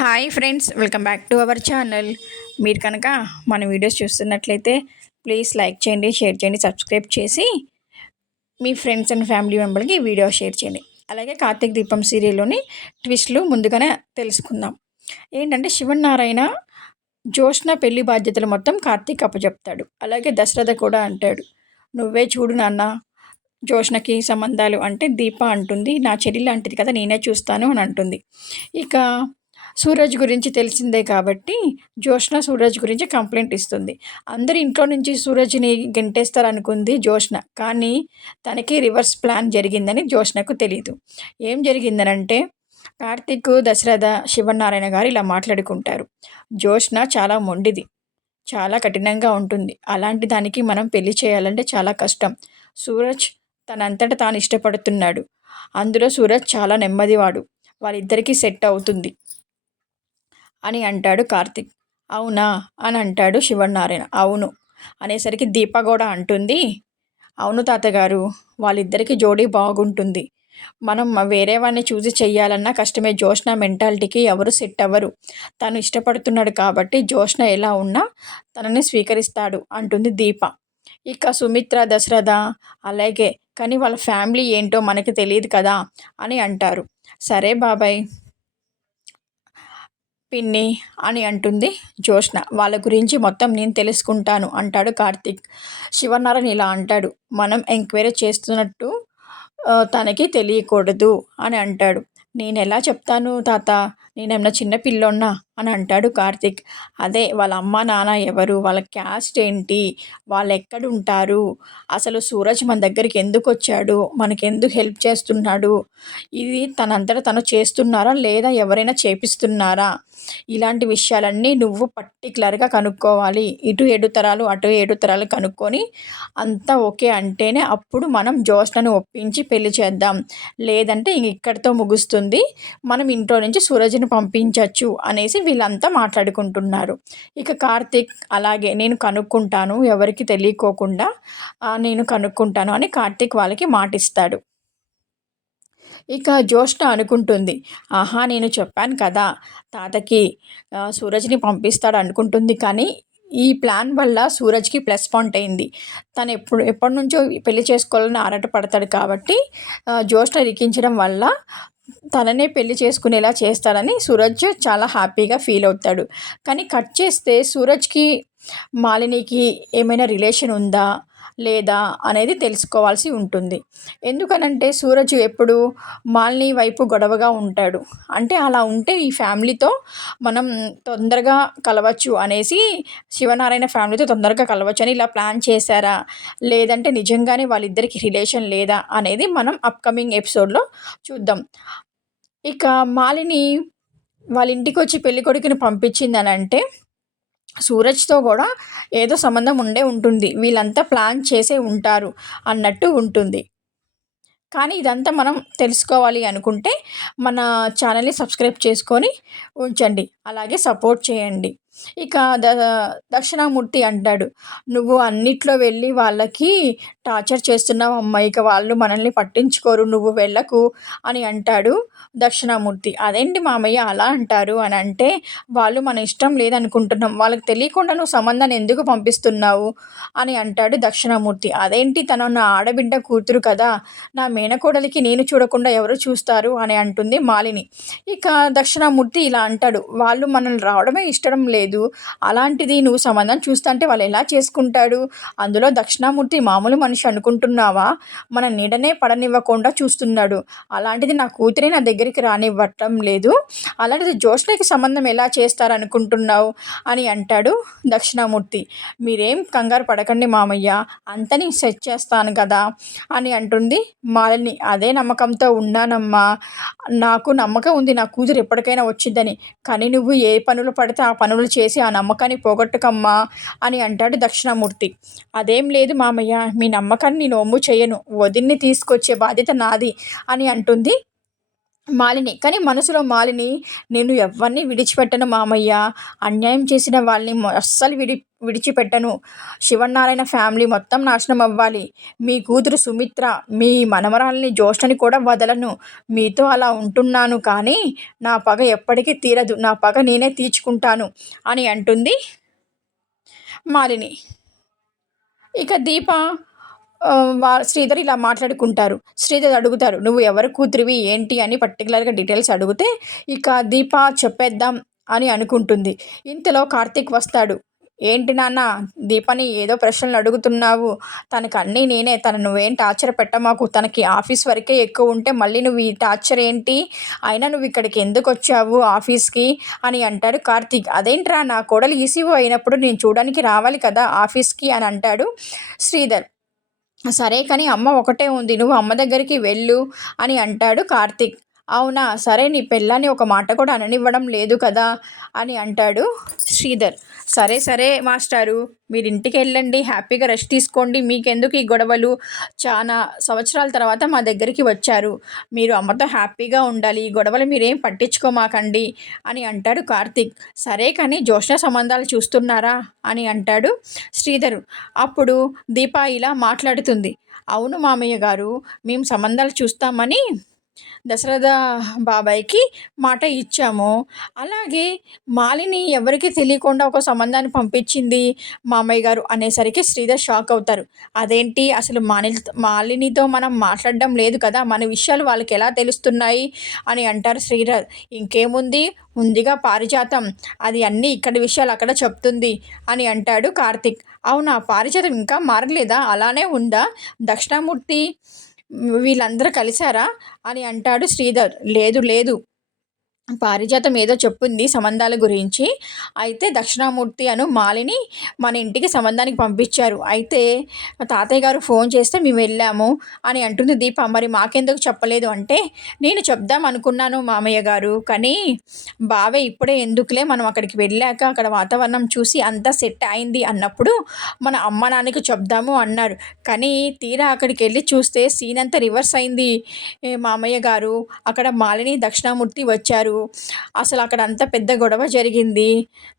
Hi friends, welcome back to our channel. మీరు కనుక మన వీడియోస్ చూస్తున్నట్లయితే ప్లీజ్ లైక్ చేయండి, షేర్ చేయండి, సబ్స్క్రైబ్ చేసి మీ ఫ్రెండ్స్ అండ్ ఫ్యామిలీ మెంబర్కి ఈ వీడియో షేర్ చేయండి. అలాగే కార్తీక దీపం సీరియల్లోని ట్విస్ట్లు ముందుగానే తెలుసుకుందాం. ఏంటంటే శివనారాయణ జోష్న పెళ్లి బాధ్యతలు మొత్తం కార్తీక్ అప్పచెప్తాడు. అలాగే దశరథ కూడా అంటాడు, నువ్వే చూడు నాన్న జోష్నకి సంబంధాలు అంటే దీప అంటుంది, నా చెల్లి లాంటిది కదా, నేనే చూస్తాను అని అంటుంది. ఇక సూరజ్ గురించి తెలిసిందే కాబట్టి జోష్న సూరజ్ గురించి కంప్లైంట్ ఇస్తుంది. అందరు ఇంట్లో నుంచి సూరజ్ని గెంటేస్తారనుకుంది జోష్న, కానీ తనకి రివర్స్ ప్లాన్ జరిగిందని జోష్నకు తెలీదు. ఏం జరిగిందనంటే కార్తీక్, దశరథ, శివనారాయణ గారు ఇలా మాట్లాడుకుంటారు. జోష్న చాలా మొండిది, చాలా కఠినంగా ఉంటుంది. అలాంటి దానికి మనం పెళ్లి చేయాలంటే చాలా కష్టం. సూరజ్ తనంతట తాను ఇష్టపడుతున్నాడు. అందులో సూరజ్ చాలా నెమ్మదివాడు, వాళ్ళిద్దరికీ సెట్ అవుతుంది అని అంటాడు కార్తిక్. అవునా అని అంటాడు శివనారాయణ. అవును అనేసరికి దీప కూడా అంటుంది, అవును తాతగారు, వాళ్ళిద్దరికీ జోడీ బాగుంటుంది. మనం వేరే వాడిని చూసి చెయ్యాలన్నా కష్టమే. జోష్న మెంటాలిటీకి ఎవరు సెట్ అవ్వరు. తను ఇష్టపడుతున్నాడు కాబట్టి జోష్న ఎలా ఉన్నా తనని స్వీకరిస్తాడు అంటుంది దీప. ఇక సుమిత్ర, దశరథ అలాగే, కానీ వాళ్ళ ఫ్యామిలీ ఏంటో మనకి తెలియదు కదా అని అంటారు. సరే బాబాయ్, పిన్ని అని అంటుంది జోష్న. వాళ్ళ గురించి మొత్తం నేను తెలుసుకుంటాను అంటాడు కార్తీక్. శివనారాయణ ఇలా అంటాడు, మనం ఎంక్వైరీ చేస్తున్నట్టు తనకి తెలియకూడదు అని అంటాడు. నేను ఎలా చెప్తాను తాత, నేనేమన్నా చిన్న పిల్లోన్నా అని అంటాడు కార్తీక్. అదే వాళ్ళ అమ్మ నాన్న ఎవరు, వాళ్ళ క్యాస్ట్ ఏంటి, వాళ్ళు ఎక్కడుంటారు, అసలు సూరజ్ మన దగ్గరికి ఎందుకు వచ్చాడు, మనకెందుకు హెల్ప్ చేస్తున్నాడు, ఇది తనంతట తను చేస్తున్నారా లేదా ఎవరైనా చేపిస్తున్నారా, ఇలాంటి విషయాలన్నీ నువ్వు పర్టికులర్గా కనుక్కోవాలి. ఇటు 7 తరాలు అటు 7 తరాలు కనుక్కొని అంతా ఓకే అంటేనే అప్పుడు మనం జోష్నను ఒప్పించి పెళ్లి చేద్దాం. లేదంటే ఇక్కడితో ముగుస్తుంది, మనం ఇంట్లో నుంచి సూరజ్ని పంపించవచ్చు అనేసి వీళ్ళంతా మాట్లాడుకుంటున్నారు. ఇక కార్తీక్ అలాగే, నేను కనుక్కుంటాను, ఎవరికి తెలియకోకుండా నేను కనుక్కుంటాను అని కార్తీక్ వాళ్ళకి మాటిస్తాడు. ఇక జోష్న అనుకుంటుంది, ఆహా నేను చెప్పాను కదా తాతకి సూరజ్ని పంపిస్తాడు అనుకుంటుంది. కానీ ఈ ప్లాన్ వల్ల సూరజ్కి ప్లస్ పాయింట్ అయింది. తను ఎప్పటి నుంచో పెళ్లి చేసుకోవాలని ఆరాటపడతాడు కాబట్టి జోష్న ఇరికించడం వల్ల తననే పెళ్లి చేసుకునేలా చేస్తాడని సూరజ్ చాలా హ్యాపీగా ఫీల్ అవుతాడు. కానీ కట్ చేస్తే సూరజ్కి మాలినికి ఏమైనా రిలేషన్ ఉందా లేదా అనేది తెలుసుకోవాల్సి ఉంటుంది. ఎందుకనంటే సూరజ్ ఎప్పుడు మాలిని వైపు గొడవగా ఉంటాడు. అంటే అలా ఉంటే ఈ ఫ్యామిలీతో మనం తొందరగా కలవచ్చు అనేసి, శివనారాయణ ఫ్యామిలీతో తొందరగా కలవచ్చు అని ఇలా ప్లాన్ చేశారా, లేదంటే నిజంగానే వాళ్ళిద్దరికి రిలేషన్ లేదా అనేది మనం అప్కమింగ్ ఎపిసోడ్లో చూద్దాం. ఇక మాలిని వాళ్ళ ఇంటికి వచ్చి పెళ్ళికొడుకుని పంపించిందనంటే సూరజ్తో కూడా ఏదో సంబంధం ఉండే ఉంటుంది, వీళ్ళంతా ప్లాన్ చేసే ఉంటారు అన్నట్టు ఉంటుంది. కానీ ఇదంతా మనం తెలుసుకోవాలి అనుకుంటే మన ఛానల్ని సబ్స్క్రైబ్ చేసుకొని ఉంచండి, అలాగే సపోర్ట్ చేయండి. ఇక దక్షిణామూర్తి అంటాడు, నువ్వు అన్నిట్లో వెళ్ళి వాళ్ళకి టార్చర్ చేస్తున్నావు అమ్మ, ఇక వాళ్ళు మనల్ని పట్టించుకోరు, నువ్వు వెళ్ళకు అని అంటాడు దక్షిణామూర్తి. అదేంటి మామయ్య అలా అంటారు అని అంటే, వాళ్ళు మన ఇష్టం లేదనుకుంటున్నాం, వాళ్ళకి తెలియకుండా నువ్వు సంబంధాన్ని ఎందుకు పంపిస్తున్నావు అని అంటాడు దక్షిణామూర్తి. అదేంటి, తను నా ఆడబిడ్డ కూతురు కదా, నా మేనకోడలికి నేను చూడకుండా ఎవరు చూస్తారు అని అంటుంది మాలిని. ఇక దక్షిణామూర్తి ఇలా అంటాడు, వాళ్ళు మనల్ని రావడమే ఇష్టం లేదు, అలాంటిది నువ్వు సంబంధం చూస్తుంటే వాళ్ళు ఎలా చేసుకుంటాడు, అందులో దక్షిణామూర్తి మామూలు మనిషి అనుకుంటున్నావా, మన నీడనే పడనివ్వకుండా చూస్తున్నాడు, అలాంటిది నా కూతురే నా దగ్గరికి రానివ్వటం లేదు, అలాంటిది జోష్నకి సంబంధం ఎలా చేస్తారనుకుంటున్నావు అని అంటాడు దక్షిణామూర్తి. మీరేం కంగారు పడకండి మామయ్య, అంతని సెట్ చేస్తాను కదా అని అంటుంది మాలిని. అదే నమ్మకంతో ఉన్నానమ్మా, నాకు నమ్మకం ఉంది నా కూతురు ఎప్పటికైనా వచ్చిందని, కానీ నువ్వు ఏ పనులు పడితే ఆ పనులు చేసి ఆ నమ్మకాన్ని పోగొట్టకమ్మా అని అంటాడు దక్షిణామూర్తి. అదేం లేదు మామయ్య, మీ నమ్మకాన్ని నేను ఒమ్ము చేయను, వదిన్ని తీసుకొచ్చే బాధ్యత నాది అని అంటుంది మాలిని. కానీ మనసులో మాలిని, నేను ఎవ్వరిని విడిచిపెట్టను మామయ్య. అన్యాయం చేసిన వాళ్ళని అస్సలు విడిచిపెట్టను. శివన్నారాయణ ఫ్యామిలీ మొత్తం నాశనం అవ్వాలి. మీ కూతురు సుమిత్ర, మీ మనమరాల్ని జ్యోష్ణని కూడా వదలను. మీతో అలా ఉంటున్నాను కానీ నా పగ ఎప్పటికీ తీరదు. నా పగ నేనే తీర్చుకుంటాను అని అంటుంది మాలిని. ఇక దీప శ్రీధర్ ఇలా మాట్లాడుకుంటారు. శ్రీధర్ అడుగుతారు, "నువ్వు ఎవరి కూతురివి ఏంటి?" అని పర్టికులర్‌గా డీటెయిల్స్ అడిగితే, ఇక దీప చెప్పేద్దాం అని అనుకుంటుంది. ఇంతలో కార్తీక్ వస్తాడు. "ఏంటి నాన్న దీపని ఏదో ప్రశ్నలు అడుగుతున్నావు? తనకు అన్నీ నేనే. తను నువ్వేం టార్చర్ పెట్టమాకు. తనకి ఆఫీస్ వరకే ఎక్కువ ఉంటే మళ్ళీ నువ్వు ఈ టార్చర్ ఏంటి? అయినా నువ్వు ఇక్కడికి ఎందుకొచ్చావు ఆఫీస్‌కి" అని అంటాడు కార్తీక్. "అదేంట్రా నా కోడలు ఈసీఓ అయినప్పుడు నేను చూడడానికి రావాలి కదా ఆఫీస్‌కి" అని అంటాడు శ్రీధర్. సరే కానీ అమ్మ ఒకటే ఉంది. నువ్వు అమ్మ దగ్గరికి వెళ్ళు అని అంటాడు కార్తీక్. అవునా! సరే నీ పెళ్ళాన్ని ఒక మాట కూడా అననివ్వడం లేదు కదా అని అంటాడు శ్రీధర్. సరే సరే మాస్టారు, మీరు ఇంటికెళ్ళండి, హ్యాపీగా రెస్ట్ తీసుకోండి. మీకెందుకు ఈ గొడవలు? చాలా సంవత్సరాల తర్వాత మా దగ్గరికి వచ్చారు. మీరు అమ్మతో హ్యాపీగా ఉండాలి. ఈ గొడవలు మీరేం పట్టించుకోమాకండి అని అంటాడు కార్తీక్. సరే కానీ జ్యోష్ణ సంబంధాలు చూస్తున్నారా అని అంటాడు శ్రీధరు. అప్పుడు దీప ఇలా మాట్లాడుతుంది. అవును మామయ్య గారు, మేము సంబంధాలు చూస్తామని దశరథ బాబాయ్‌కి మాట ఇచ్చాము. అలాగే మాలిని ఎవరికీ తెలియకుండా ఒక సంబంధాన్ని పంపించింది మామయ్య గారు అనేసరికి శ్రీధర్ షాక్ అవుతారు. అదేంటి అసలు మాలినితో మనం మాట్లాడడం లేదు కదా! మన విషయాలు వాళ్ళకెలా తెలుస్తున్నాయి అని అంటారు శ్రీధర్. ఇంకేముంది ఉందిగా పారిజాతం, అది అన్నీ ఇక్కడి విషయాలు అక్కడ చెప్తుంది అని అంటాడు కార్తీక్. అవునా! పారిజాతం ఇంకా మారలేదా? అలానే ఉందా? దక్షిణామూర్తి వీళ్ళందరూ కలిసారా అని అంటాడు శ్రీధర్. లేదు లేదు, పారిజాతం ఏదో చెప్పింది సంబంధాల గురించి. అయితే దక్షిణామూర్తి మాలిని మన ఇంటికి సంబంధానికి పంపించారు. అయితే తాతయ్య గారు ఫోన్ చేస్తే మేము వెళ్ళాము అని అంటుంది దీప. మరి మాకెందుకు చెప్పలేదు అంటే, నేను చెప్దాం అనుకున్నాను మామయ్య గారు, కానీ బావే ఇప్పుడే ఎందుకులే, మనం అక్కడికి వెళ్ళాక అక్కడ వాతావరణం చూసి అంతా సెట్ అయింది అన్నప్పుడు మన అమ్మ నాన్నకి చెప్దాము అన్నారు. కానీ తీరా అక్కడికి వెళ్ళి చూస్తే సీన్ అంతా రివర్స్ అయింది మామయ్య గారు. అక్కడ మాలిని దక్షిణామూర్తి వచ్చారు. అసలు అక్కడ అంత పెద్ద గొడవ జరిగింది.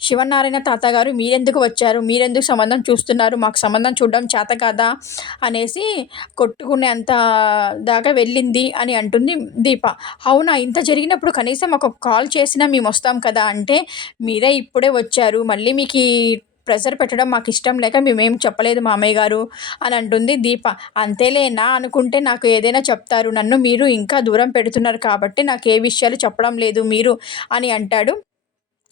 శివనారాయణ తాతగారు మీరెందుకు వచ్చారు? మీరెందుకు సంబంధం చూస్తున్నారు? మాకు సంబంధం చూడడం చేత కాదా అనేసి కొట్టుకునేంత దాకా వెళ్ళింది అని అంటుంది దీప. అవునా! ఇంత జరిగినప్పుడు కనీసం ఒక కాల్ చేసినా మేమొస్తాం కదా అంటే, మీరే ఇప్పుడే వచ్చారు. మళ్ళీ మీకీ ప్రెషర్ పెట్టడం మాకిష్టం లేక మేమేం చెప్పలేదు మామయ్య గారు అని అంటుంది దీప. అంతేలే, నా అనుకుంటే నాకు ఏదైనా చెప్తారు. నన్ను మీరు ఇంకా దూరం పెడుతున్నారు కాబట్టి నాకు ఏ విషయాలు చెప్పడం లేదు మీరు అని అంటాడు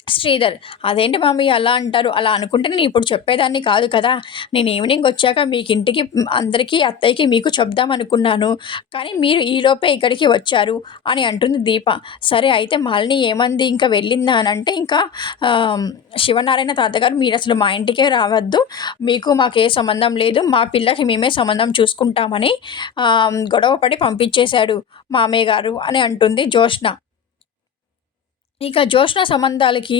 శ్రీధర్. అదేంటి మామయ్య అలా అంటారు? అలా అనుకుంటే నేను ఇప్పుడు చెప్పేదాన్ని కాదు కదా! నేను ఈవినింగ్ వచ్చాక మీకింటికి అందరికీ, అత్తయ్యకి, మీకు చెప్దామనుకున్నాను. కానీ మీరు ఈలోపే ఇక్కడికి వచ్చారు అని అంటుంది దీప. సరే అయితే మాలిని ఏమంది? ఇంకా వెళ్ళిందా అనంటే, ఇంకా శివనారాయణ తాతగారు మీరసలు మా ఇంటికే రావద్దు. మీకు మాకు ఏ సంబంధం లేదు. మా పిల్లకి మేమే సంబంధం చూసుకుంటామని గొడవ పడి పంపించేశాడు మామయ్య గారు అని అంటుంది జ్యోత్స్న. ఇక జ్యోత్స్న సంబంధాలకి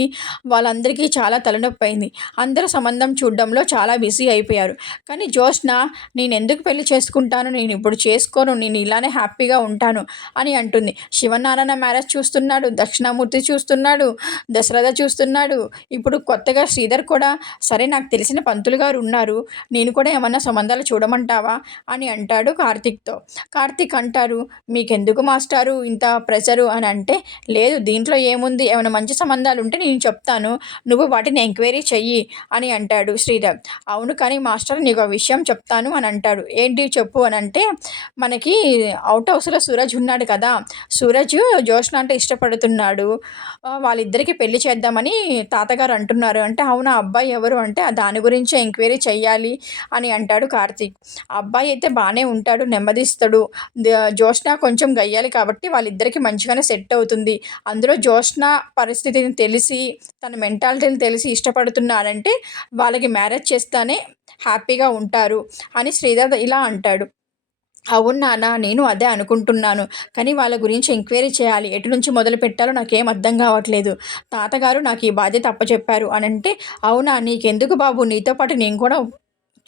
వాళ్ళందరికీ చాలా తలనొప్పయింది. అందరూ సంబంధం చూడడంలో చాలా బిజీ అయిపోయారు. కానీ జ్యోత్స్న, నేనెందుకు పెళ్లి చేసుకుంటాను? నేనిప్పుడు చేసుకోను. నేను ఇలానే హ్యాపీగా ఉంటాను అని అంటుంది. శివనారాయణ మ్యారేజ్ చూస్తున్నాడు, దక్షిణామూర్తి చూస్తున్నాడు, దశరథ చూస్తున్నాడు. ఇప్పుడు కొత్తగా శ్రీధర్ కూడా, సరే నాకు తెలిసిన పంతులు గారు ఉన్నారు. నేను కూడా ఏమన్నా సంబంధాలు చూడమంటావా అని అంటాడు కార్తీక్‌తో. కార్తీక్ అంటారు, మీకెందుకు మాస్టారు ఇంత ప్రెషరు అని అంటే, లేదు దీంట్లో ఏముంది, ఏమైనా మంచి సంబంధాలు ఉంటే నేను చెప్తాను. నువ్వు వాటిని ఎంక్వైరీ చెయ్యి అని అంటాడు శ్రీధర్. అవును కానీ మాస్టర్ నీకో విషయం చెప్తాను అని అంటాడు. ఏంటి చెప్పు అని అంటే, మనకి అవుట్ హౌస్‌లో సూరజ్ ఉన్నాడు కదా! సూరజ్ జ్యోత్స్న అంటే ఇష్టపడుతున్నాడు. వాళ్ళిద్దరికీ పెళ్లి చేద్దామని తాతగారు అంటున్నారు. అంటే అవునా! అబ్బాయి ఎవరు అంటే, దాని గురించే ఎంక్వైరీ చెయ్యాలి అని అంటాడు కార్తీక్. ఆ అబ్బాయి అయితే బానే ఉంటాడు, నెమ్మదిస్తడు. జ్యోత్స్న కొంచెం గయ్యాలి కాబట్టి వాళ్ళిద్దరికీ మంచిగానే సెట్ అవుతుంది. అందులో జ్యోత్స్న పరిస్థితిని తెలిసి, తన మెంటాలిటీని తెలిసి ఇష్టపడుతున్నాడంటే వాళ్ళకి మ్యారేజ్ చేస్తేనే హ్యాపీగా ఉంటారు అని శ్రీధర్ ఇలా అంటాడు. అవును నాన్న, నేను అదే అనుకుంటున్నాను. కానీ వాళ్ళ గురించి ఎంక్వైరీ చేయాలి. ఎటు నుంచి మొదలుపెట్టాలో నాకేం అర్థం కావట్లేదు. తాతగారు నాకు ఈ బాధ్యత అప్పచెప్పారు అనంటే, అవునా! నీకెందుకు బాబు, నీతో పాటు నేను కూడా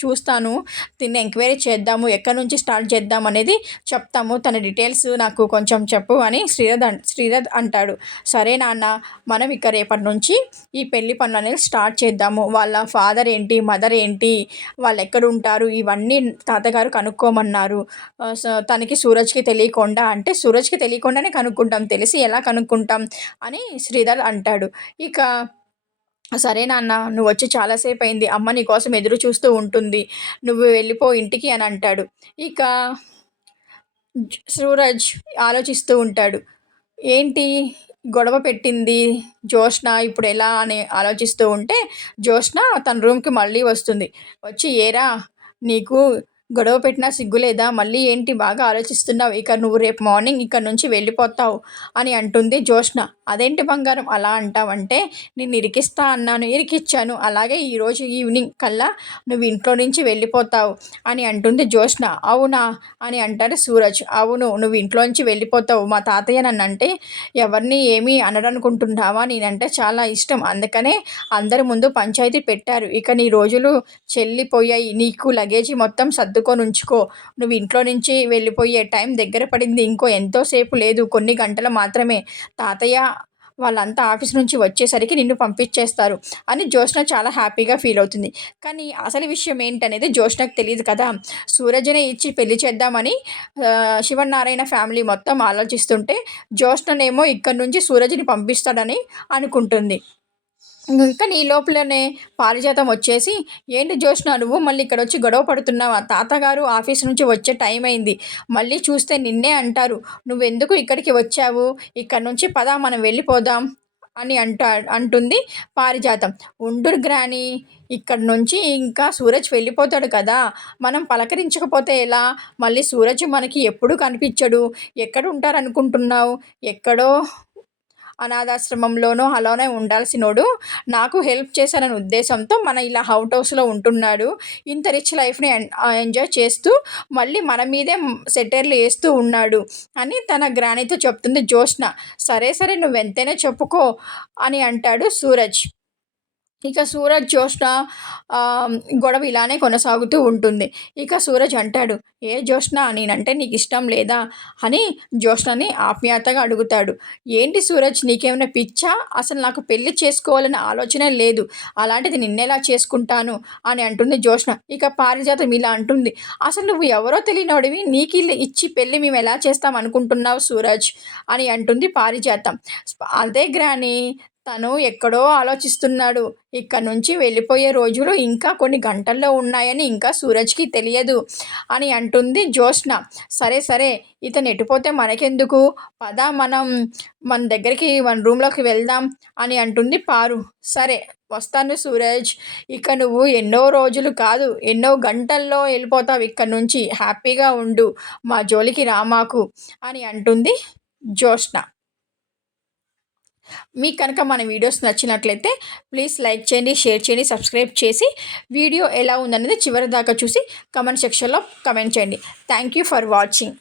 చూస్తాను, దీన్ని ఎంక్వైరీ చేద్దాము, ఎక్కడి నుంచి స్టార్ట్ చేద్దాం అనేది చెప్తాము, తన డీటెయిల్స్ నాకు కొంచెం చెప్పు అని శ్రీరథ్ అంటాడు. సరే నాన్న, మనం ఇక రేపటి నుంచి ఈ పెళ్లి పనులు అనేది స్టార్ట్ చేద్దాము, వాళ్ళ ఫాదర్ ఏంటి, మదర్ ఏంటి, వాళ్ళు ఎక్కడ ఉంటారు, ఇవన్నీ తాతగారు కనుక్కోమన్నారు. తనకి సూరజ్కి తెలియకుండా అంటే సూరజ్కి తెలియకుండానే కనుక్కుంటాం, తెలిసి ఎలా కనుక్కుంటాం అని శ్రీధర్ అంటాడు. ఇక సరే నాన్న, నువ్వు వచ్చి చాలాసేపు అయింది, అమ్మ నీ కోసం ఎదురు చూస్తూ ఉంటుంది, నువ్వు వెళ్ళిపో ఇంటికి అని అంటాడు. ఇక సూరజ్ ఆలోచిస్తూ ఉంటాడు. ఏంటి గొడవ పెట్టింది జోష్న, ఇప్పుడు ఎలా అని ఆలోచిస్తూ ఉంటే జోష్న తన రూమ్కి మళ్ళీ వస్తుంది. వచ్చి ఏరా, నీకు గొడవ పెట్టినా సిగ్గులేదా, మళ్ళీ ఏంటి బాగా ఆలోచిస్తున్నావు, ఇక నువ్వు రేపు మార్నింగ్ ఇక్కడ నుంచి వెళ్ళిపోతావు అని అంటుంది జోష్న. అదేంటి బంగారం అలా అంటావంటే, నేను ఇరికిస్తా అన్నాను, ఇరికిచ్చాను, అలాగే ఈరోజు ఈవినింగ్ కల్లా నువ్వు ఇంట్లో నుంచి వెళ్ళిపోతావు అని అంటుంది జోష్న. అవునా అని అంటారు సూరజ్. అవును, నువ్వు ఇంట్లో నుంచి వెళ్ళిపోతావు, మా తాతయ్య నన్ను అంటే ఎవరిని ఏమీ అనడనుకుంటున్నావా, నేనంటే చాలా ఇష్టం, అందుకనే అందరి ముందు పంచాయతీ పెట్టారు, ఇక నీ రోజులు చెల్లిపోయాయి, నీకు లగేజీ మొత్తం సర్దుకొని ఉంచుకో, నువ్వు ఇంట్లో నుంచి వెళ్ళిపోయే టైం దగ్గర పడింది, ఇంకో ఎంతోసేపు లేదు, కొన్ని గంటలు మాత్రమే, తాతయ్య వాళ్ళంతా ఆఫీస్ నుంచి వచ్చేసరికి నిన్ను పంపించేస్తారు అని జోష్న చాలా హ్యాపీగా ఫీల్ అవుతుంది. కానీ అసలు విషయం ఏంటనేది జోష్నకు తెలియదు కదా. సూరజ్నే ఇచ్చి పెళ్లి చేద్దామని శివనారాయణ ఫ్యామిలీ మొత్తం ఆలోచిస్తుంటే జోష్ననేమో ఇక్కడి నుంచి సూరజ్ని పంపిస్తాడని అనుకుంటుంది. కానీ ఈ లోపలనే పారిజాతం వచ్చేసి, ఏంటి జోష్న, నువ్వు మళ్ళీ ఇక్కడ వచ్చి గొడవ పడుతున్నావా, తాతగారు ఆఫీస్ నుంచి వచ్చే టైం అయింది, మళ్ళీ చూస్తే నిన్నే అంటారు, నువ్వెందుకు ఇక్కడికి వచ్చావు, ఇక్కడ నుంచి పద మనం వెళ్ళిపోదాం అని అంటుంది పారిజాతం. ఉండురు గ్రాని, ఇక్కడ నుంచి ఇంకా సూరజ్ వెళ్ళిపోతాడు కదా, మనం పలకరించకపోతే ఎలా, మళ్ళీ సూరజ్ మనకి ఎప్పుడు కనిపించడు, ఎక్కడ ఉంటారనుకుంటున్నావు, ఎక్కడో అనాథాశ్రమంలోనో అలానే ఉండాల్సినోడు నాకు హెల్ప్ చేశాననే ఉద్దేశంతో మన ఇలా హౌస్లో ఉంటున్నాడు, ఇంత రిచ్ లైఫ్ని ఎంజాయ్ చేస్తూ మళ్ళీ మన మీదే సెటైర్లు వేస్తూ ఉన్నాడు అని తన గ్రానీతో చెప్తుంది జోష్న. సరే సరే, నువ్వెంతైనా చెప్పుకో అని అంటాడు సూరజ్. ఇక సూరజ్ జోష్న గొడవ ఇలానే కొనసాగుతూ ఉంటుంది. ఇక సూరజ్ అంటాడు, ఏ జోష్న, నేనంటే నీకు ఇష్టం లేదా అని జోష్నని ఆప్యాయతగా అడుగుతాడు. ఏంటి సూరజ్, నీకేమైనా పిచ్చా, అసలు నాకు పెళ్లి చేసుకోవాలనే ఆలోచనే లేదు, అలాంటిది నిన్నెలా చేసుకుంటాను అని అంటుంది జోష్న. ఇక పారిజాతం ఇలా అంటుంది, అసలు నువ్వు ఎవరో తెలియనోడివి, నీకు ఇచ్చి పెళ్ళి మేము ఎలా చేస్తాం అనుకుంటున్నావు సూరజ్ అని అంటుంది పారిజాతం. అదే గ్రాని, తను ఎక్కడో ఆలోచిస్తున్నాడు, ఇక్కడ నుంచి వెళ్ళిపోయే రోజులు ఇంకా కొన్ని గంటల్లో ఉన్నాయని ఇంకా సూరజ్కి తెలియదు అని అంటుంది జోష్న. సరే సరే, ఇతను ఎటుపోతే మనకెందుకు, పద మనం మన దగ్గరికి మన రూమ్లోకి వెళ్దాం అని అంటుంది పారు. సరే వస్తాను సూరజ్, ఇక నువ్వు ఎన్నో రోజులు కాదు ఎన్నో గంటల్లో వెళ్ళిపోతావు ఇక్కడ నుంచి, హ్యాపీగా ఉండు, మా జోలికి రామాకు అని అంటుంది జోష్న. మీకు కనుక మన వీడియోస్ నచ్చినట్లయితే ప్లీజ్ లైక్ చేయండి, షేర్ చేయండి, సబ్స్క్రైబ్ చేసి వీడియో ఎలా ఉందనేది చివరి దాకా చూసి కమెంట్ సెక్షన్లో కమెంట్ చేయండి. Thank you for watching.